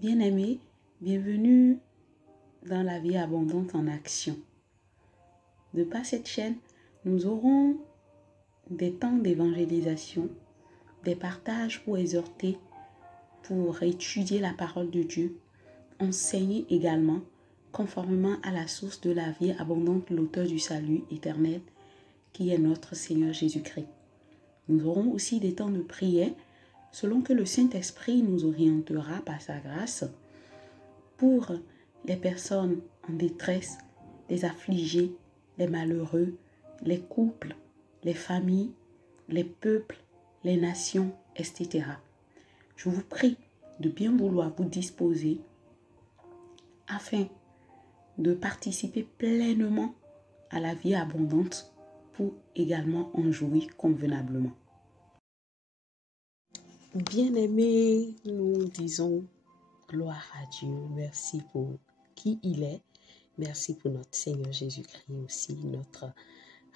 Bien-aimés, bienvenue dans la vie abondante en action. De par cette chaîne, nous aurons des temps d'évangélisation, des partages pour exhorter, pour étudier la parole de Dieu, enseigner également conformément à la source de la vie abondante, l'auteur du salut éternel, qui est notre Seigneur Jésus-Christ. Nous aurons aussi des temps de prière, selon que le Saint-Esprit nous orientera par sa grâce pour les personnes en détresse, les affligés, les malheureux, les couples, les familles, les peuples, les nations, etc. Je vous prie de bien vouloir vous disposer afin de participer pleinement à la vie abondante pour également en jouir convenablement. Bien-aimés, nous disons gloire à Dieu. Merci pour qui il est. Merci pour notre Seigneur Jésus-Christ aussi, notre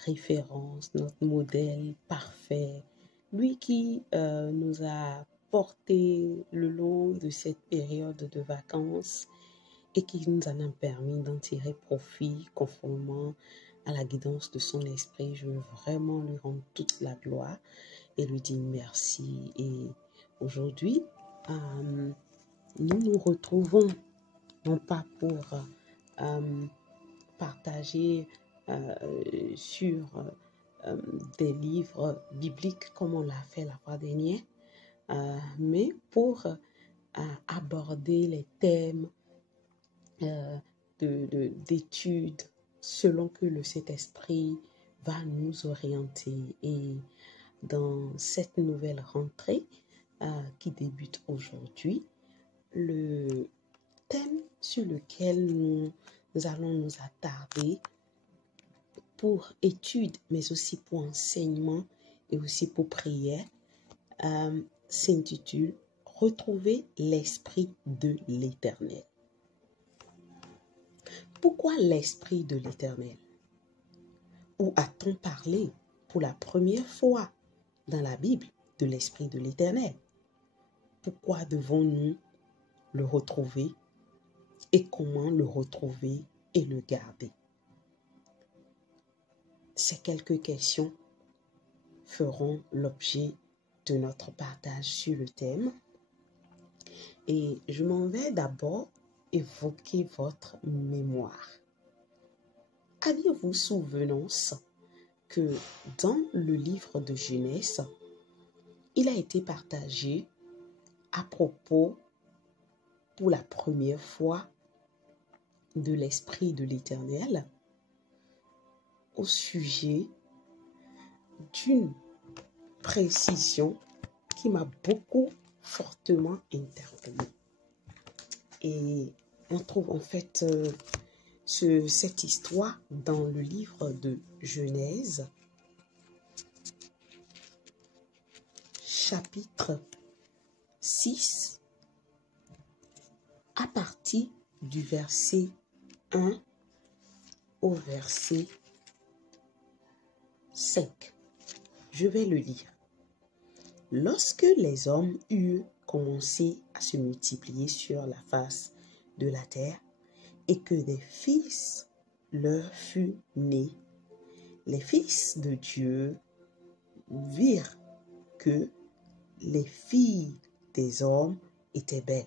référence, notre modèle parfait. Lui qui nous a portés le long de cette période de vacances et qui nous en a permis d'en tirer profit conformément à la guidance de son esprit. Je veux vraiment lui rendre toute la gloire et lui dire merci. Et aujourd'hui, nous nous retrouvons non pas pour partager sur des livres bibliques comme on l'a fait la fois dernière, mais pour aborder les thèmes d'études selon que le Saint-Esprit va nous orienter. Et dans cette nouvelle rentrée qui débute aujourd'hui, le thème sur lequel nous allons nous attarder pour études, mais aussi pour enseignement et aussi pour prière, s'intitule « Retrouver l'Esprit de l'Éternel ». Pourquoi l'Esprit de l'Éternel? Où a-t-on parlé pour la première fois dans la Bible de l'Esprit de l'Éternel? Pourquoi devons-nous le retrouver et comment le retrouver et le garder? Ces quelques questions feront l'objet de notre partage sur le thème. Et je m'en vais d'abord évoquer votre mémoire. Aviez-vous souvenance que dans le livre de Genèse, il a été partagé à propos pour la première fois de l'Esprit de l'Éternel au sujet d'une précision qui m'a beaucoup fortement interpellée. Et on trouve en fait cette histoire dans le livre de Genèse, chapitre 6, à partir du verset 1 au verset 5. Je vais le lire. Lorsque les hommes eurent commencé à se multiplier sur la face de la terre et que des fils leur furent nés, les fils de Dieu virent que les filles des hommes étaient belles.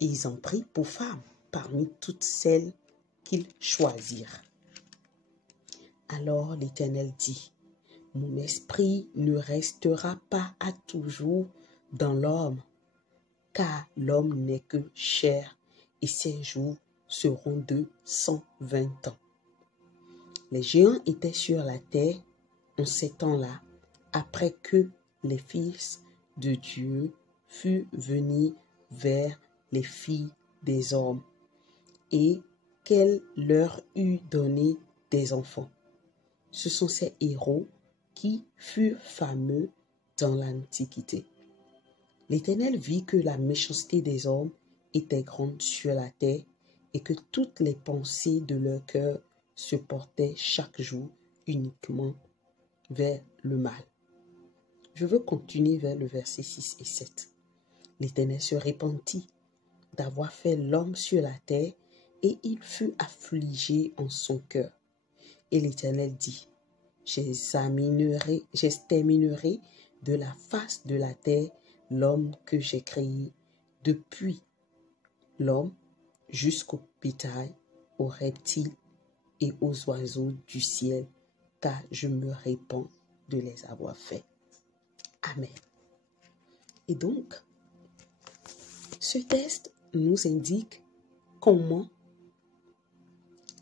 Et ils en prirent pour femmes parmi toutes celles qu'ils choisirent. Alors l'Éternel dit, « Mon esprit ne restera pas à toujours dans l'homme, car l'homme n'est que chair, et ses jours seront de 120 ans. » Les géants étaient sur la terre en ces temps-là, après que les fils de Dieu furent venus vers les filles des hommes, et qu'elle leur eut donné des enfants. Ce sont ces héros qui furent fameux dans l'Antiquité. L'Éternel vit que la méchanceté des hommes était grande sur la terre et que toutes les pensées de leur cœur se portaient chaque jour uniquement vers le mal. Je veux continuer vers le verset 6 et 7. L'Éternel se repentit d'avoir fait l'homme sur la terre, et il fut affligé en son cœur. Et l'Éternel dit, j'exterminerai de la face de la terre l'homme que j'ai créé, depuis l'homme jusqu'au bétail, aux reptiles et aux oiseaux du ciel, car je me répands de les avoir faits. Amen. Et donc, ce texte nous indique comment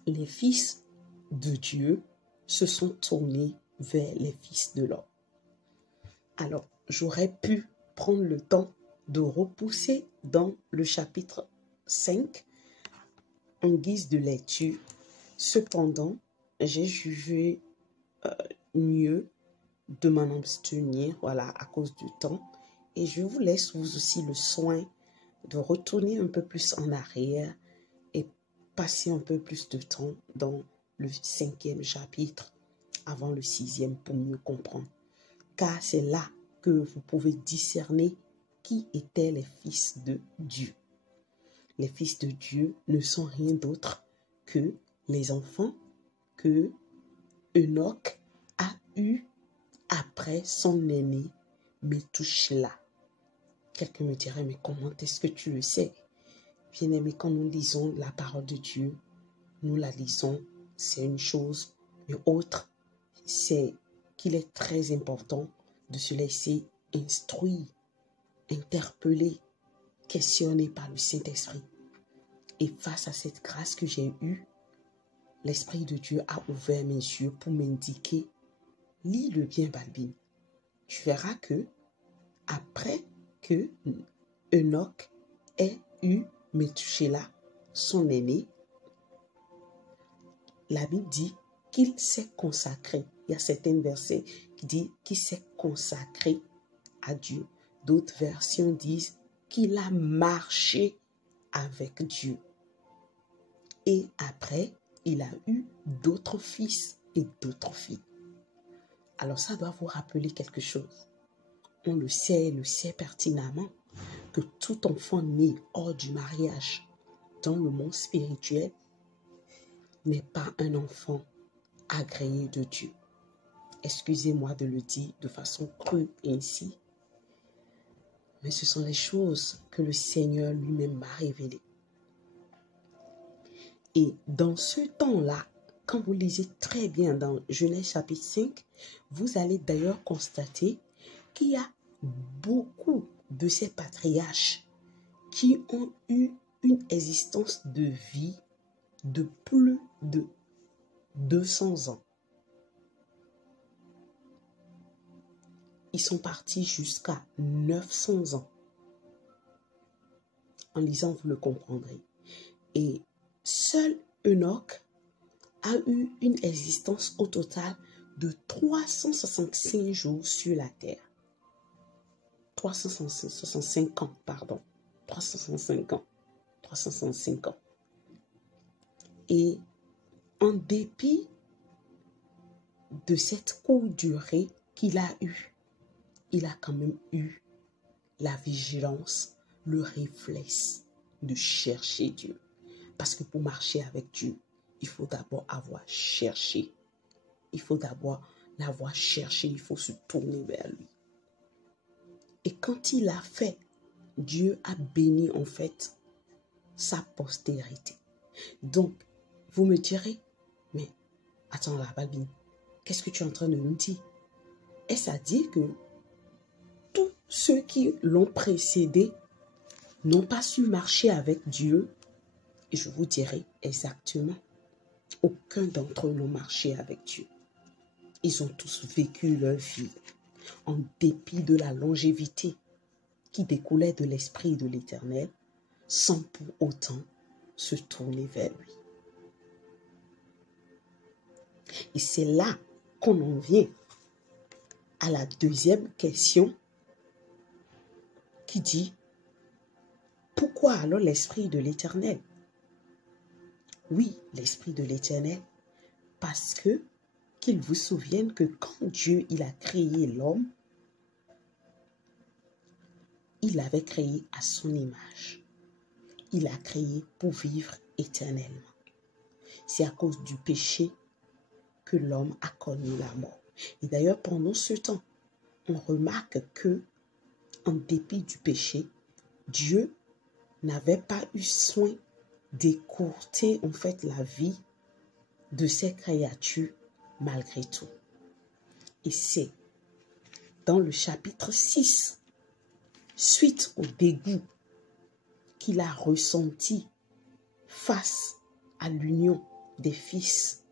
les fils de Dieu se sont tournés vers les fils de l'homme. Alors, j'aurais pu prendre le temps de repousser dans le chapitre 5 en guise de lecture. Cependant, j'ai jugé mieux de m'en abstenir, voilà, à cause du temps. Et je vous laisse vous aussi le soin de retourner un peu plus en arrière et passer un peu plus de temps dans le 5e chapitre avant le 6e pour mieux comprendre. Car c'est là que vous pouvez discerner qui étaient les fils de Dieu. Les fils de Dieu ne sont rien d'autre que les enfants que Enoch a eu après son aîné Méthuselah. Quelqu'un me dirait, mais comment est-ce que tu le sais? Bien-aimé, quand nous lisons la parole de Dieu, nous la lisons, c'est une chose, mais autre, c'est qu'il est très important de se laisser instruire, interpeller, questionner par le Saint-Esprit. Et face à cette grâce que j'ai eue, l'Esprit de Dieu a ouvert mes yeux pour m'indiquer, lis-le bien, Balbine. Tu verras que après que Enoch ait eu Méthuselah, son aîné, la Bible dit qu'il s'est consacré. Il y a certains versets qui disent qu'il s'est consacré à Dieu. D'autres versions disent qu'il a marché avec Dieu. Et après, il a eu d'autres fils et d'autres filles. Alors ça doit vous rappeler quelque chose. On le sait pertinemment que tout enfant né hors du mariage dans le monde spirituel n'est pas un enfant agréé de Dieu. Excusez-moi de le dire de façon crue ainsi, mais ce sont les choses que le Seigneur lui-même m'a révélées. Et dans ce temps-là, quand vous lisez très bien dans Genèse chapitre 5, vous allez d'ailleurs constater qu'il y a beaucoup de ces patriarches qui ont eu une existence de vie de plus de 200 ans. Ils sont partis jusqu'à 900 ans. En lisant, vous le comprendrez. Et seul Enoch a eu une existence au total de 365 jours sur la terre. 365 ans, pardon. 365 ans. 365 ans. Et en dépit de cette courte durée qu'il a eue, il a quand même eu la vigilance, le réflexe de chercher Dieu. Parce que pour marcher avec Dieu, il faut d'abord avoir cherché. Il faut d'abord l'avoir cherché, il faut se tourner vers lui. Et quand il a fait, Dieu a béni en fait sa postérité. Donc, vous me direz, mais attends là, Balbine, qu'est-ce que tu es en train de me dire? Est-ce à dire que tous ceux qui l'ont précédé n'ont pas su marcher avec Dieu? Et je vous dirai exactement, aucun d'entre eux n'ont marché avec Dieu. Ils ont tous vécu leur vie en dépit de la longévité qui découlait de l'Esprit de l'Éternel, sans pour autant se tourner vers lui. Et c'est là qu'on en vient à la deuxième question qui dit, pourquoi alors l'Esprit de l'Éternel? Oui, l'Esprit de l'Éternel, parce que qu'il vous souvienne que quand Dieu il a créé l'homme, il l'avait créé à son image. il a créé pour vivre éternellement. C'est à cause du péché que l'homme a connu la mort. Et d'ailleurs, pendant ce temps, on remarque que, en dépit du péché, Dieu n'avait pas eu soin d'écourter en fait la vie de ses créatures malgré tout. Et c'est dans le chapitre 6, suite au dégoût qu'il a ressenti face à l'union des fils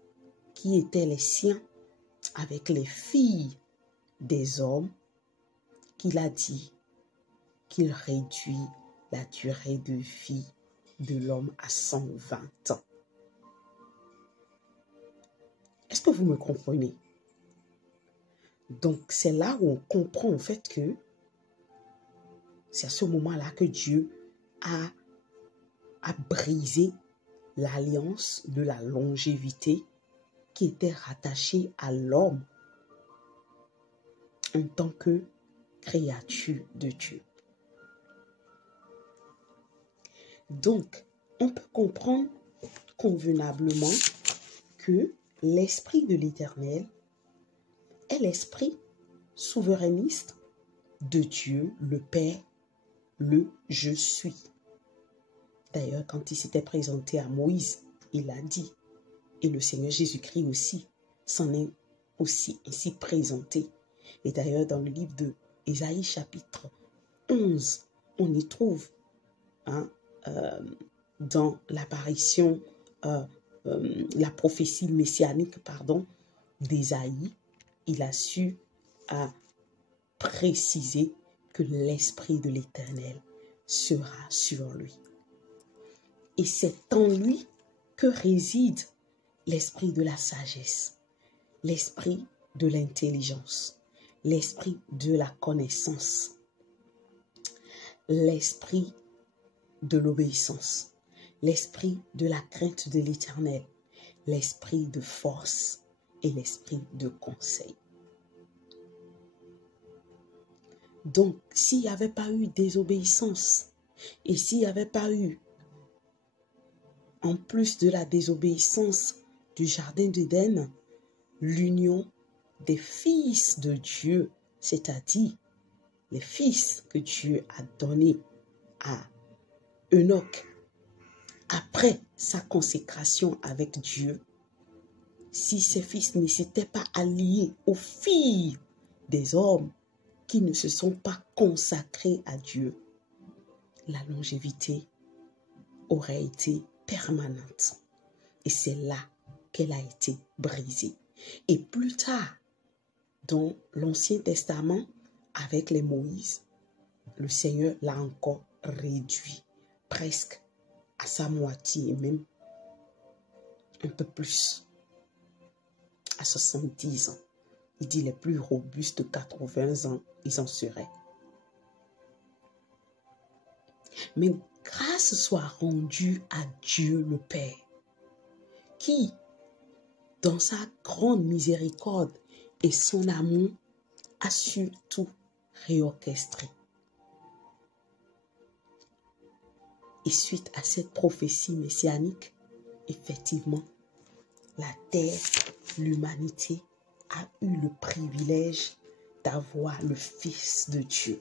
qui étaient les siens avec les filles des hommes, qu'il a dit qu'il réduit la durée de vie de l'homme à 120 ans. Est-ce que vous me comprenez? Donc, c'est là où on comprend en fait que c'est à ce moment-là que Dieu a brisé l'alliance de la longévité qui était rattachée à l'homme en tant que créature de Dieu. Donc, on peut comprendre convenablement que l'Esprit de l'Éternel est l'Esprit souverainiste de Dieu, le Père, le « Je suis ». D'ailleurs, quand il s'était présenté à Moïse, il a dit, et le Seigneur Jésus-Christ aussi s'en est aussi ainsi présenté. Et d'ailleurs, dans le livre de Ésaïe chapitre 11, on y trouve, dans l'apparition, la prophétie messianique, d'Ésaïe, il a su préciser que l'Esprit de l'Éternel sera sur lui. Et c'est en lui que réside l'esprit de la sagesse, l'esprit de l'intelligence, l'esprit de la connaissance, l'esprit de l'obéissance, l'esprit de la crainte de l'Éternel, l'esprit de force et l'esprit de conseil. Donc, s'il n'y avait pas eu désobéissance et s'il n'y avait pas eu, en plus de la désobéissance du jardin d'Éden, l'union des fils de Dieu, c'est-à-dire les fils que Dieu a donnés à Enoch après sa consécration avec Dieu, si ces fils ne s'étaient pas alliés aux filles des hommes qui ne se sont pas consacrés à Dieu, la longévité aurait été permanente. Et c'est là qu'elle a été brisée. Et plus tard, dans l'Ancien Testament, avec les Moïse, le Seigneur l'a encore réduit presque à sa moitié, et même un peu plus, à 70 ans. Il dit les plus robustes, 80 ans, ils en seraient. Mais grâce soit rendue à Dieu le Père, qui, dans sa grande miséricorde et son amour, a su tout réorchestrer. Et suite à cette prophétie messianique, effectivement, la terre, l'humanité a eu le privilège d'avoir le Fils de Dieu.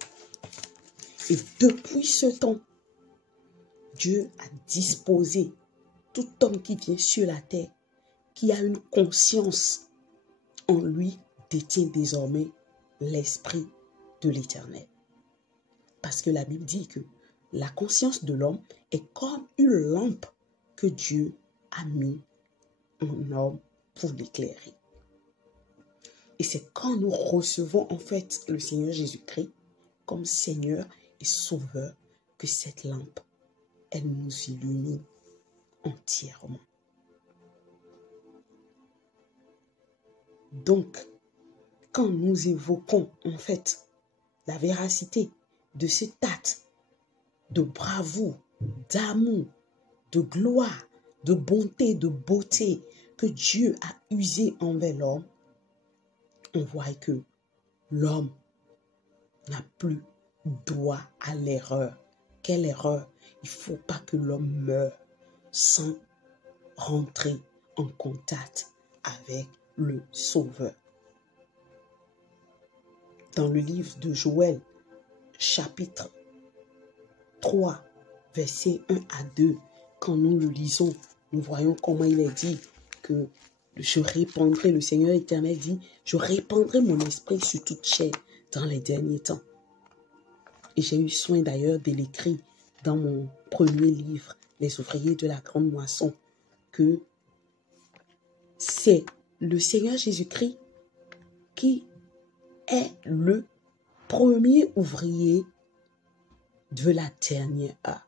Et depuis ce temps, Dieu a disposé tout homme qui vient sur la terre, qui a une conscience en lui, détient désormais l'Esprit de l'Éternel. Parce que la Bible dit que la conscience de l'homme est comme une lampe que Dieu a mis en homme pour l'éclairer. Et c'est quand nous recevons en fait le Seigneur Jésus-Christ comme Seigneur et Sauveur que cette lampe, elle nous illumine entièrement. Donc, quand nous évoquons en fait la véracité de cet acte de bravoure, d'amour, de gloire, de bonté, de beauté que Dieu a usé envers l'homme, on voit que l'homme n'a plus droit à l'erreur. Quelle erreur? Il ne faut pas que l'homme meure sans rentrer en contact avec le Sauveur. Dans le livre de Joël, chapitre 3, versets 1 à 2, quand nous le lisons, nous voyons comment il est dit que je répandrai, le Seigneur éternel dit, je répandrai mon esprit sur toute chair dans les derniers temps. Et j'ai eu soin d'ailleurs de l'écrire dans mon premier livre, Les ouvriers de la grande moisson, que c'est le Seigneur Jésus-Christ qui est le premier ouvrier de la dernière heure.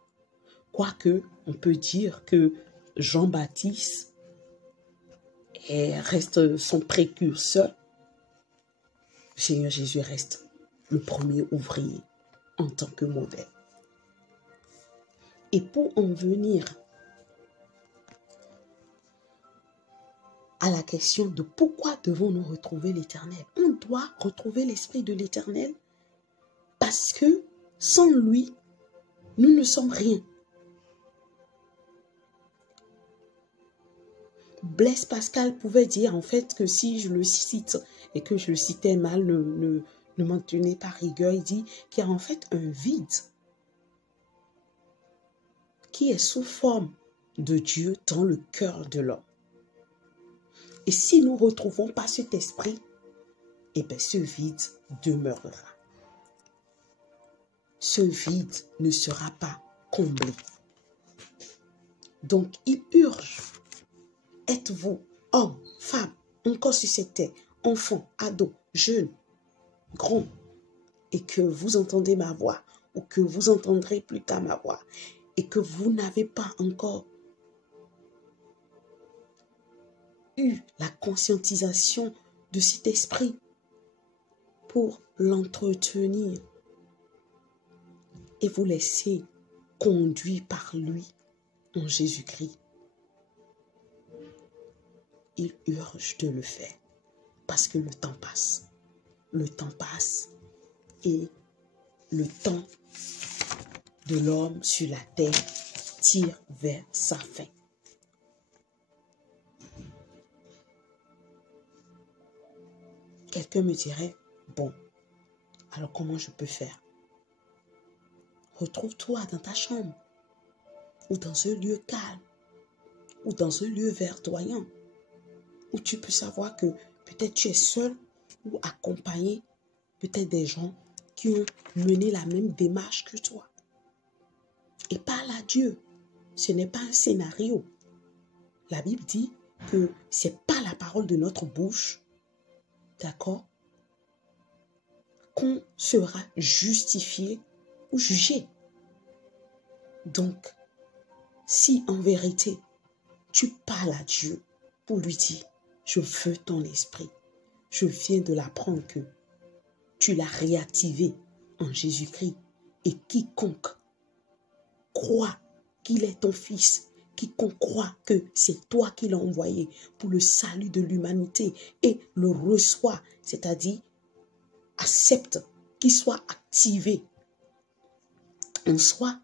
Quoique, on peut dire que Jean-Baptiste reste son précurseur, le Seigneur Jésus reste le premier ouvrier en tant que modèle. Et pour en venir à la question de pourquoi devons-nous retrouver l'Éternel, on doit retrouver l'Esprit de l'Éternel parce que sans lui, nous ne sommes rien. Blaise Pascal pouvait dire en fait que si je le cite et que je le citais mal, ne m'en tenez pas rigueur, il dit qu'il y a en fait un vide qui est sous forme de Dieu dans le cœur de l'homme. Et si nous ne retrouvons pas cet esprit, eh bien ce vide demeurera. Ce vide ne sera pas comblé. Donc il urge. Êtes-vous homme, femme, encore sur cette terre, enfant, ado, jeune, grand, et que vous entendez ma voix, ou que vous entendrez plus tard ma voix, et que vous n'avez pas encore eu la conscientisation de cet esprit pour l'entretenir et vous laisser conduire par lui en Jésus-Christ. Il urge de le faire parce que le temps passe. Le temps passe et le temps de l'homme sur la terre tire vers sa fin. Quelqu'un me dirait, bon, alors comment je peux faire? Retrouve-toi dans ta chambre ou dans un lieu calme ou dans un lieu verdoyant où tu peux savoir que peut-être tu es seul ou accompagné peut-être des gens qui ont mené la même démarche que toi. Et parle à Dieu. Ce n'est pas un scénario. La Bible dit que ce n'est pas la parole de notre bouche, d'accord, qu'on sera justifié ou jugé. Donc, si en vérité, tu parles à Dieu pour lui dire, je veux ton esprit, je viens de l'apprendre que tu l'as réactivé en Jésus-Christ et quiconque croit qu'il est ton fils, quiconque croit que c'est toi qui l'as envoyé pour le salut de l'humanité et le reçoit, c'est-à-dire accepte qu'il soit activé en soi,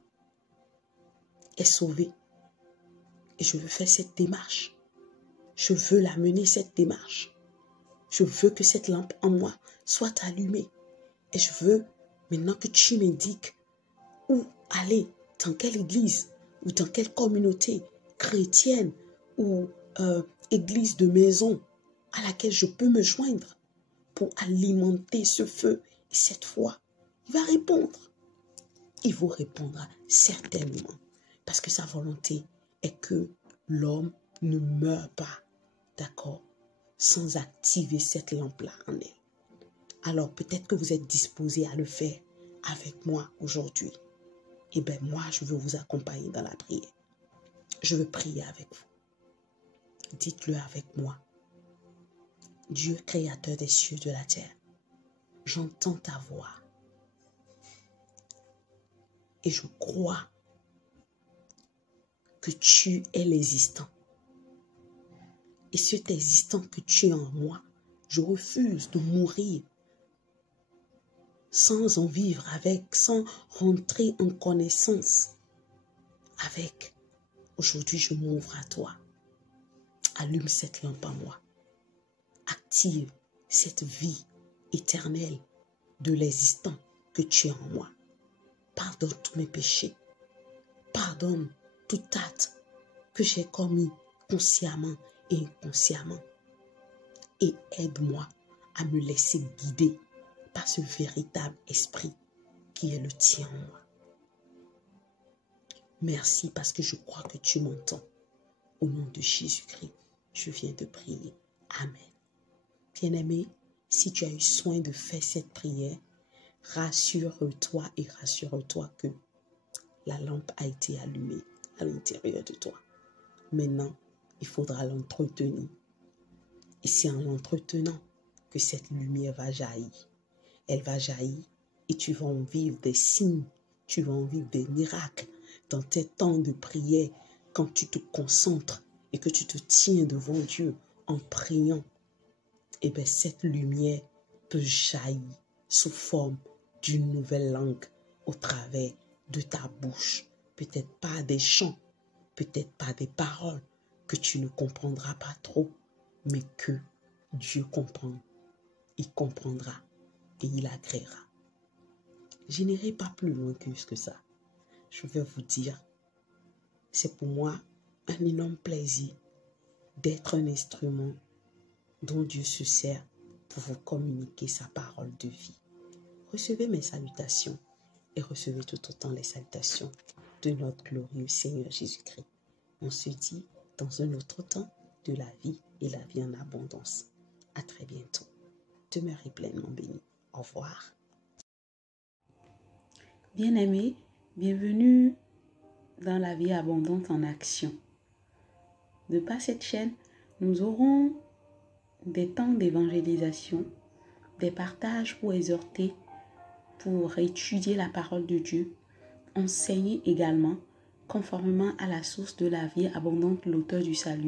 est sauvé. Et je veux faire cette démarche. Je veux la mener, cette démarche. Je veux que cette lampe en moi soit allumée. Et je veux, maintenant que tu m'indiques où aller, dans quelle église, ou dans quelle communauté chrétienne, ou église de maison à laquelle je peux me joindre pour alimenter ce feu. Et cette fois, il va répondre. Il vous répondra certainement. Parce que sa volonté est que l'homme ne meure pas, d'accord, sans activer cette lampe-là en elle. Alors peut-être que vous êtes disposé à le faire avec moi aujourd'hui. Eh bien moi, je veux vous accompagner dans la prière. Je veux prier avec vous. Dites-le avec moi. Dieu créateur des cieux et de la terre, j'entends ta voix. Et je crois que tu es l'existant. Et cet existant que tu es en moi, je refuse de mourir sans en vivre avec, sans rentrer en connaissance avec. Aujourd'hui, je m'ouvre à toi. Allume cette lampe en moi. Active cette vie éternelle de l'existant que tu as en moi. Pardonne tous mes péchés. Pardonne tout acte que j'ai commis consciemment et inconsciemment. Et aide-moi à me laisser guider par ce véritable esprit qui est le tien en moi. Merci parce que je crois que tu m'entends. Au nom de Jésus-Christ, je viens de prier. Amen. Bien-aimé, si tu as eu soin de faire cette prière, rassure-toi et rassure-toi que la lampe a été allumée à l'intérieur de toi. Maintenant, il faudra l'entretenir. Et c'est en l'entretenant que cette lumière va jaillir. Elle va jaillir et tu vas en vivre des signes, tu vas en vivre des miracles dans tes temps de prière quand tu te concentres et que tu te tiens devant Dieu en priant. Et bien cette lumière peut jaillir sous forme d'une nouvelle langue au travers de ta bouche. Peut-être pas des chants, peut-être pas des paroles que tu ne comprendras pas trop, mais que Dieu comprend. Il comprendra et il agréera. Je n'irai pas plus loin que ça. Je vais vous dire, c'est pour moi un énorme plaisir d'être un instrument dont Dieu se sert pour vous communiquer sa parole de vie. Recevez mes salutations et recevez tout autant les salutations de notre glorieux Seigneur Jésus-Christ. On se dit dans un autre temps de la vie et la vie en abondance. À très bientôt. Demeurez pleinement bénis. Au revoir. Bien-aimés, bienvenue dans la vie abondante en action. De par cette chaîne, nous aurons des temps d'évangélisation, des partages pour exhorter, pour étudier la parole de Dieu, enseigner également, conformément à la source de la vie abondante, l'auteur du salut.